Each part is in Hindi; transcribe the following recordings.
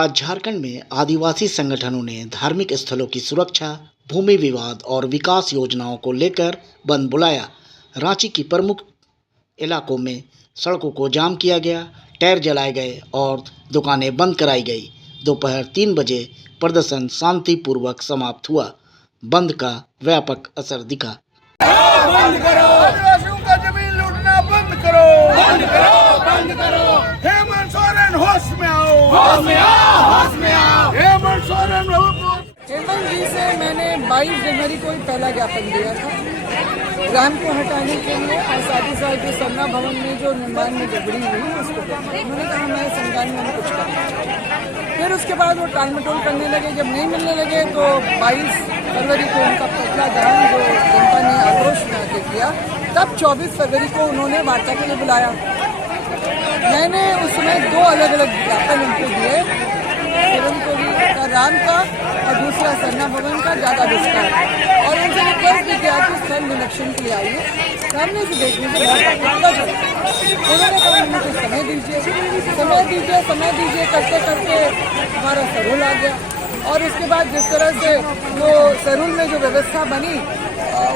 आज झारखंड में आदिवासी संगठनों ने धार्मिक स्थलों की सुरक्षा, भूमि विवाद और विकास योजनाओं को लेकर बंद बुलाया। रांची की प्रमुख इलाकों में सड़कों को जाम किया गया, टायर जलाए गए और दुकानें बंद कराई गई। दोपहर 3 बजे प्रदर्शन शांतिपूर्वक समाप्त हुआ। बंद का व्यापक असर दिखा। बंद करो, आदिवासियों का जमीन लूटना बंद करो, बंद करो, बंद करो। हेमंत सोरेन होश में आओ, होश में आओ, होश में आओ। हेमंत सोरेन हेमंत जी से मैंने 22 जनवरी को ही पहला ज्ञापन दिया था ग्राम को हटाने के लिए और साथ ही साथ जो सरना भवन में जो निर्माण में गड़बड़ी हुई उसको उन्होंने कहा हमारे संविधान में हमें कुछ करना चाहिए। फिर उसके बाद वो टाल मटोल करने लगे। जब नहीं मिलने लगे तो 22 फरवरी को उनका पहला दहन जो जनता ने आक्रोश में आके किया, तब 24 फरवरी को उन्होंने वार्ता के लिए बुलाया। मैंने उस समय 2 अलग अलग ज्ञापन उनको दिए, राम का और दूसरा सरना भवन का ज़्यादा विस्तार, और उनसे रिक्वेस्ट भी किया कि स्थल निरीक्षण के लिए आइए, सामने से देखने से उन्होंने कहा हमें कुछ समय दीजिए, समय दीजिए करते करते हमारा सरूल आ गया। और उसके बाद जिस तरह से वो सरूल में जो व्यवस्था बनी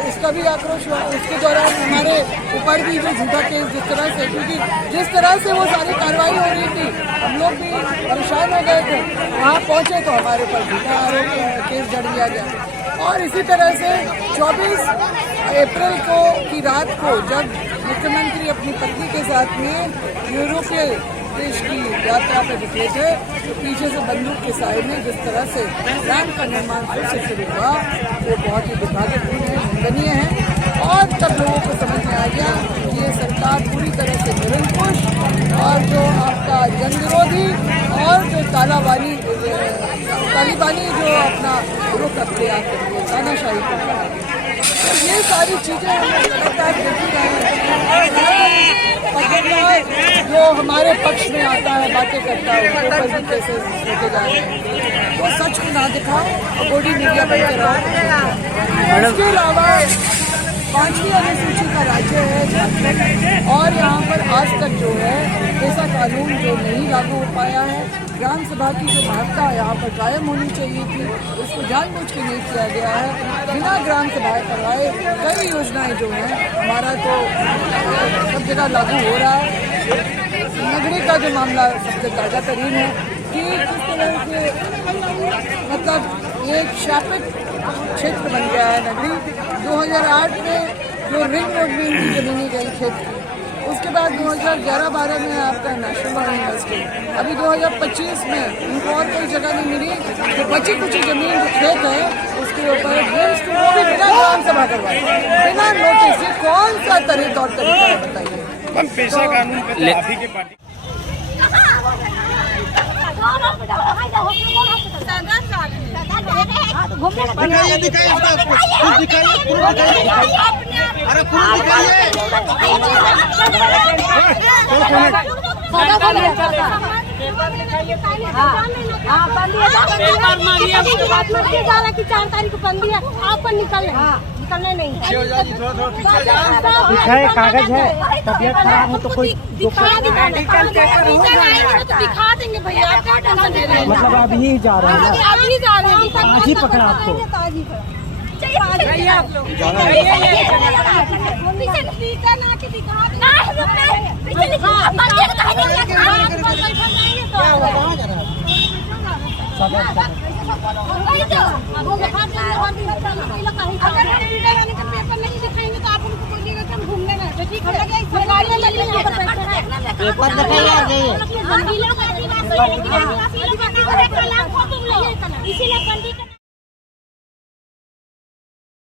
उसका भी आक्रोश हुआ। उसके दौरान हमारे ऊपर भी जो झूठा केस जिस तरह से, क्योंकि जिस तरह से वो सारी कार्रवाई हो रही थी हम लोग भी परेशान हो गए थे। वहाँ पहुँचे तो हमारे ऊपर झूठा आरोप केस जड़ दिया गया। और इसी तरह से 24 अप्रैल को की रात को जब मुख्यमंत्री अपनी पत्नी के साथ में यूरोपीय देश की यात्रा पर निकले थे तो पीछे से बंदूक के साइड में जिस तरह से राम का निर्माण फिर से शुरू हुआ वो बहुत ही दुर्भाग्यपूर्ण है, निंदनीय है। और तब लोगों को समझ में आ गया कि ये सरकार पूरी तरह से निरंकुश और जो आपका जन विरोधी और जो तालिबानी जो अपना रुख अख्तियार कर रही है, तानाशाही कर रहा है। तो ये सारी चीज़ें हम लगातार देखी रहे हैं। जो हमारे पक्ष में आता है, बातें करता है, ऊपर भी कैसे लेके जा रहे हैं, वो सच को ना दिखाओ और बॉडी मीडिया बनते रहो। इसके अलावा 5वीं अनुसूची का राज्य है झारखंड, और यहाँ पर आज तक जो है ऐसा कानून जो नहीं लागू हो पाया है। ग्राम सभा की जो महत्ता यहाँ पर कायम होनी चाहिए थी, उसको जानबूझ के नहीं किया गया है। बिना ग्राम सभाएं करवाए कई योजनाएं जो हैं हमारा तो सब जगह लागू हो रहा है। नगरी का जो मामला सबसे ताज़ा तरीन है कि किस तरह से मतलब एक शापित क्षेत्र बन गया है नगरी। 2008 में जो रिंग रोड में इनकी जमीनी गई क्षेत्र, उसके बाद 2011-12 में आपका नेशनल यूनिवर्सिटी, अभी 2025 में उनको और कोई जगह नहीं मिली। जो बची कुछ जमीन जो खेत है उसके ऊपर वो भी बिना ग्राम सभा करवाए, बिना नोटिस। ये कौन सा तरीका है बताइए? पेशा कानून पे अभी के पार्टी की 4 तारीख को बंदी है, आप पर निकलने नहीं दिखाए कागज है, तबियत खराब हो तो कोई दिखा देंगे भैया, आप क्या टेंशन ले रहे हैं? मतलब अभी ही जा रहे हैं, अभी जा रहे हैं, आज ही पकड़ा आपको। पेपर दिखाइए।